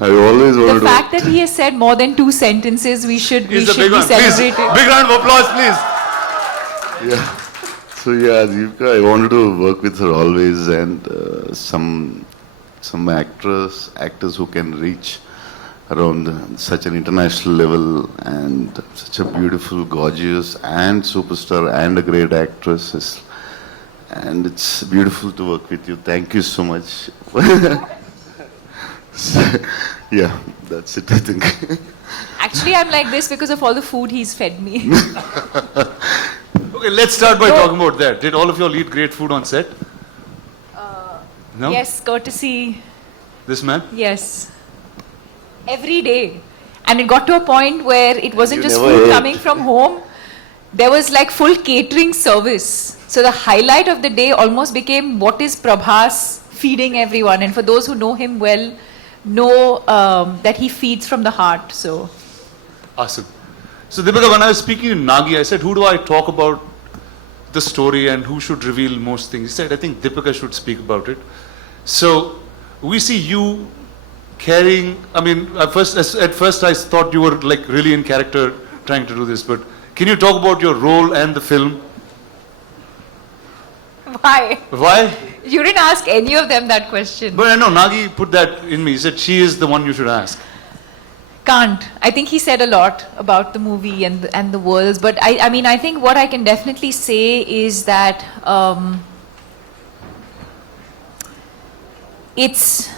I always wanted The to... fact that he has said more than 2 sentences, we should be celebrated. Please, big round of applause, please. Yeah. So yeah, Deepika, I wanted to work with her always, and some actors who can reach around such an international level, and such a beautiful, gorgeous, and superstar, and a great actress. And it's beautiful to work with you. Thank you so much. So, yeah, that's it, I think. Actually, I'm like this because of all the food he's fed me. Okay, let's start by talking about that. Did all of you all eat great food on set? No? Yes, courtesy. This man? Yes. Every day. And it got to a point where it wasn't You just never food ate. coming from home. There was like full catering service. So the highlight of the day almost became what is Prabhas feeding everyone. And for those who know him well, know that he feeds from the heart. So. Awesome. So Deepika, when I was speaking to Nagi, I said, who do I talk about the story and who should reveal most things? He said, I think Deepika should speak about it. So we see you carrying, I mean, at first I thought you were like really in character trying to do this, but can you talk about your role and the film? Why? Why? You didn't ask any of them that question. But I know Nagi put that in me. He said she is the one you should ask. Can't. I think he said a lot about the movie and the worlds. But I mean, I think what I can definitely say is that it's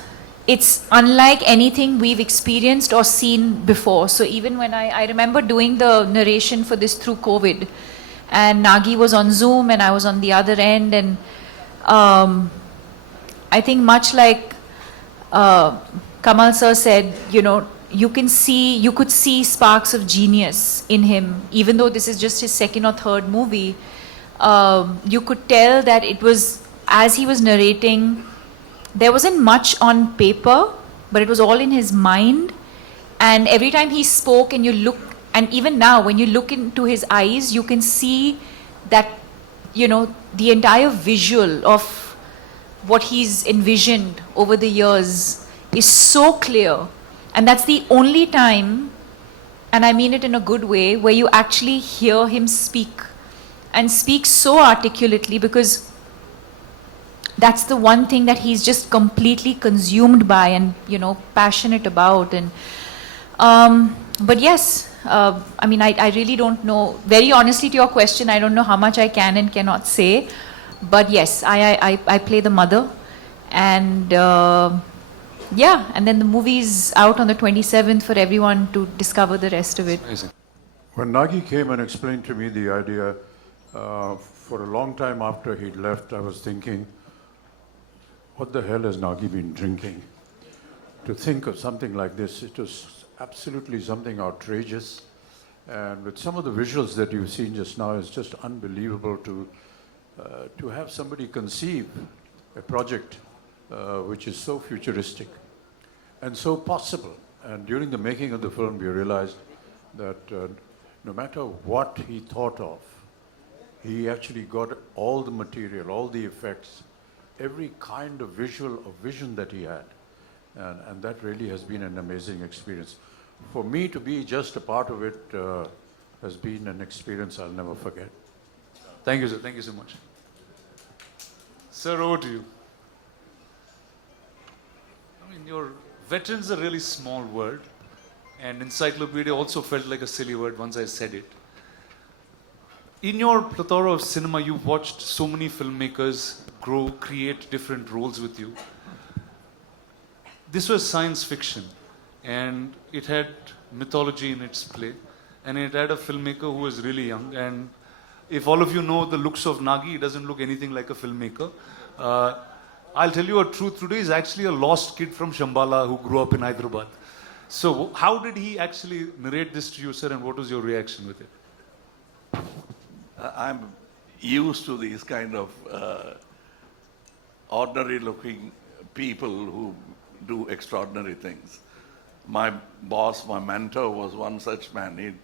unlike anything we've experienced or seen before. So even when I remember doing the narration for this through COVID, and Nagi was on Zoom and I was on the other end, and I think much like Kamal sir said, you know, you could see sparks of genius in him, even though this is just his 2nd or 3rd movie. You could tell that it was, as he was narrating, there wasn't much on paper, but it was all in his mind. And every time he spoke and you look, and even now when you look into his eyes, you can see that, you know, the entire visual of what he's envisioned over the years is so clear. And that's the only time, and I mean it in a good way, where you actually hear him speak, and speak so articulately, because that's the one thing that he's just completely consumed by and, you know, passionate about. And but yes, I mean, I really don't know. Very honestly to your question, I don't know how much I can and cannot say. But yes, I play the mother. And yeah, and then the movie's out on the 27th for everyone to discover the rest of it. Amazing. When Nagi came and explained to me the idea, for a long time after he'd left, I was thinking, what the hell has Nagi been drinking? To think of something like this, it was absolutely something outrageous. And with some of the visuals that you've seen just now, it's just unbelievable to have somebody conceive a project which is so futuristic and so possible. And during the making of the film, we realized that no matter what he thought of, he actually got all the material, all the effects, every kind of vision that he had. And that really has been an amazing experience. For me to be just a part of it has been an experience I'll never forget. Thank you, sir. Thank you so much. Sir, over to you. I mean, your veteran's a really small word, and encyclopedia also felt like a silly word once I said it. In your plethora of cinema, you've watched so many filmmakers grow, create different roles with you. This was science fiction, and it had mythology in its play, and it had a filmmaker who was really young. And if all of you know the looks of Nagi, he doesn't look anything like a filmmaker. I'll tell you a truth today, he's actually a lost kid from Shambhala who grew up in Hyderabad. So how did he actually narrate this to you, sir, and what was your reaction with it? I'm used to these kind of ordinary-looking people who do extraordinary things. My boss, my mentor, was one such man.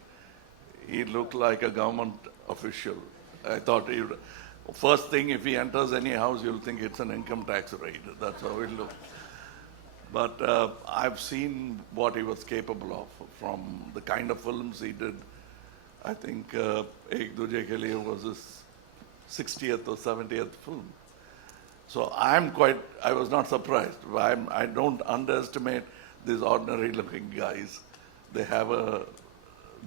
He looked like a government official. I thought first thing, if he enters any house, you'll think it's an income tax raid. That's how it looked. But I've seen what he was capable of from the kind of films he did. I think 𝐂𝐮𝐫𝐞𝐳𝐭 was his 60th or 70th film. So I was not surprised. I don't underestimate these ordinary looking guys. They have a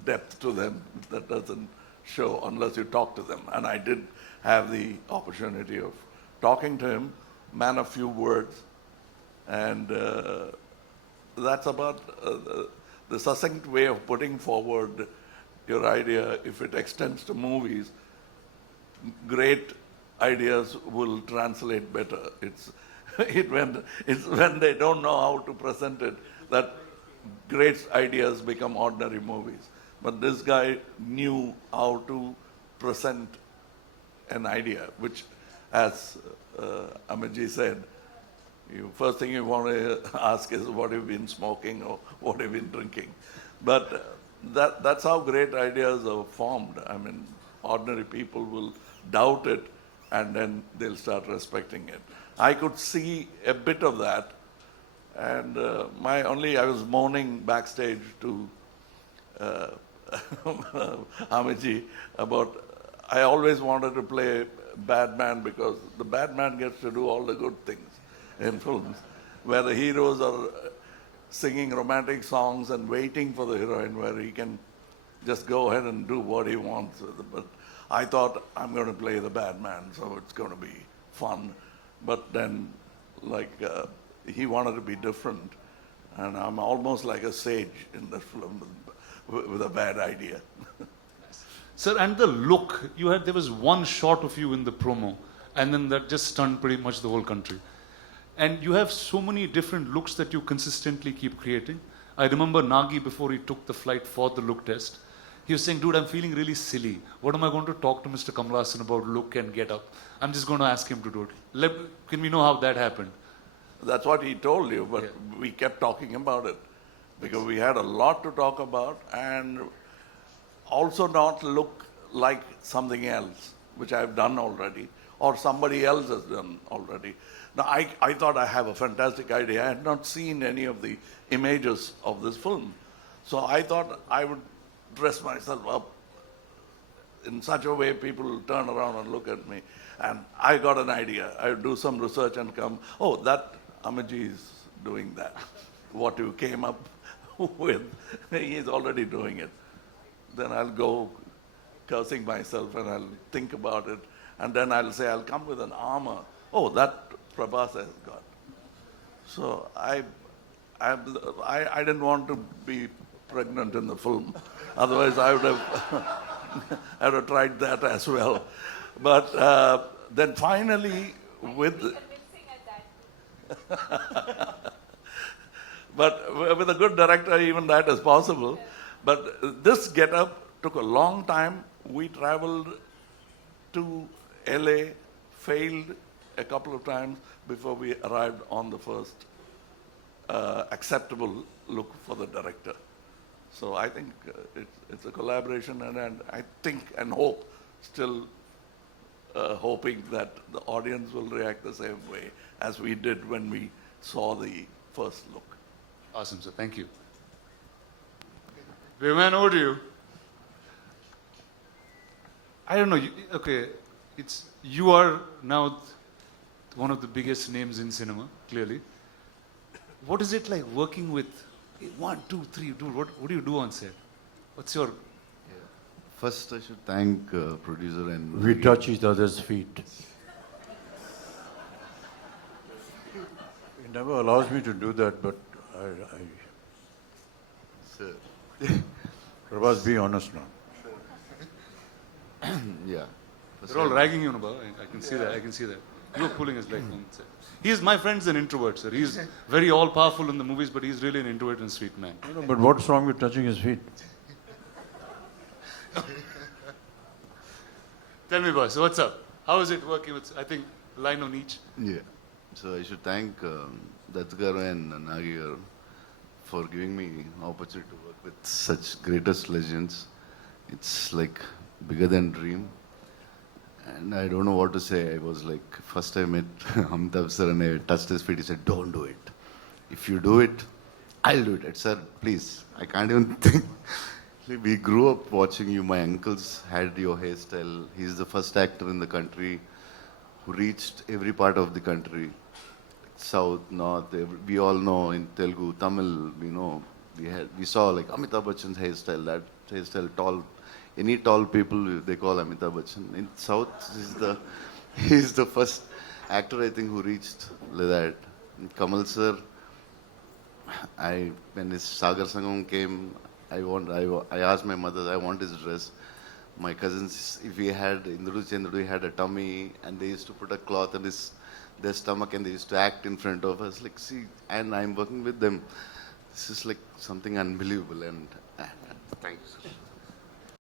depth to them that doesn't show unless you talk to them. And I did have the opportunity of talking to him, man of few words. And that's about the succinct way of putting forward your idea. If it extends to movies, great ideas will translate better. It's when they don't know how to present it that great ideas become ordinary movies. But this guy knew how to present an idea, which, as Amitji said, first thing you want to ask is what have you been smoking or what have you been drinking. But that's how great ideas are formed. I mean, ordinary people will doubt it and then they'll start respecting it. I could see a bit of that, and I was moaning backstage to Amitji about, I always wanted to play bad man because the bad man gets to do all the good things in films, where the heroes are singing romantic songs and waiting for the heroine, where he can just go ahead and do what he wants. But I thought, I'm going to play the bad man, so it's going to be fun. But then, he wanted to be different, and I'm almost like a sage in the film with a bad idea. Sir, and the look, there was one shot of you in the promo, and then that just stunned pretty much the whole country. And you have so many different looks that you consistently keep creating. I remember Nagi, before he took the flight for the look test, he was saying, dude, I'm feeling really silly. What am I going to talk to Mr. Kamal Haasan about look and get up? I'm just going to ask him to do it. Can we know how that happened? That's what he told you, but we kept talking about it because we had a lot to talk about, and also not look like something else, which I've done already, or somebody else has done already. Now, I thought I have a fantastic idea. I had not seen any of the images of this film. So I thought I would dress myself up in such a way people will turn around and look at me. And I got an idea. I would do some research and come, oh, that Amitji is doing that. What you came up with, he's already doing it. Then I'll go cursing myself and I'll think about it. And then I'll say, I'll come with an armor. Oh, that Prabhas has got. So I didn't want to be pregnant in the film. Otherwise, I would have tried that as well. But then finally, but with a good director, even that is possible. But this get-up took a long time. We traveled to LA, failed a couple of times before we arrived on the first acceptable look for the director. So I think it's a collaboration, and I think and hope, still hoping that the audience will react the same way as we did when we saw the first look. Awesome, sir. Thank you. Viman, over to you. I don't know. You are now one of the biggest names in cinema, clearly. What is it like working with 1, 2, 3, dude? What do you do on set? What's your... First, I should thank producer and... We touch each other's feet. He never allows me to do that, but Sir. Prabhas, be honest now. Yeah. They're all ragging you about. I can see that. I can see that. You were pulling his leg. My friend's an introvert, sir. He's very all-powerful in the movies, but he's really an introvert and sweet man. No, but what's wrong with touching his feet? Tell me, boss, what's up? How is it working with, I think, line on each? Yeah. So I should thank Deepika and Nagi for giving me opportunity to work with such greatest legends. It's like bigger than dream. And I don't know what to say. I was like, first I met Amitabh sir and I touched his feet. He said, don't do it. if you do it, I'll do it. I said, please, I can't even think. We grew up watching you. My uncles had your hairstyle. He's the first actor in the country who reached every part of the country. South, North, we all know in Telugu, Tamil, we saw like Amitabh Bachchan's hairstyle, that hairstyle, tall, any tall people they call Amitabh Bachchan. In South, he's the first actor I think who reached like that. And Kamal sir, when his Sagar Sangam came, I asked my mother, I want his dress. My cousins, if he had, Chandru had a tummy and they used to put a cloth on their stomach and they used to act in front of us. Like, see, and I'm working with them. This is like something unbelievable and thanks.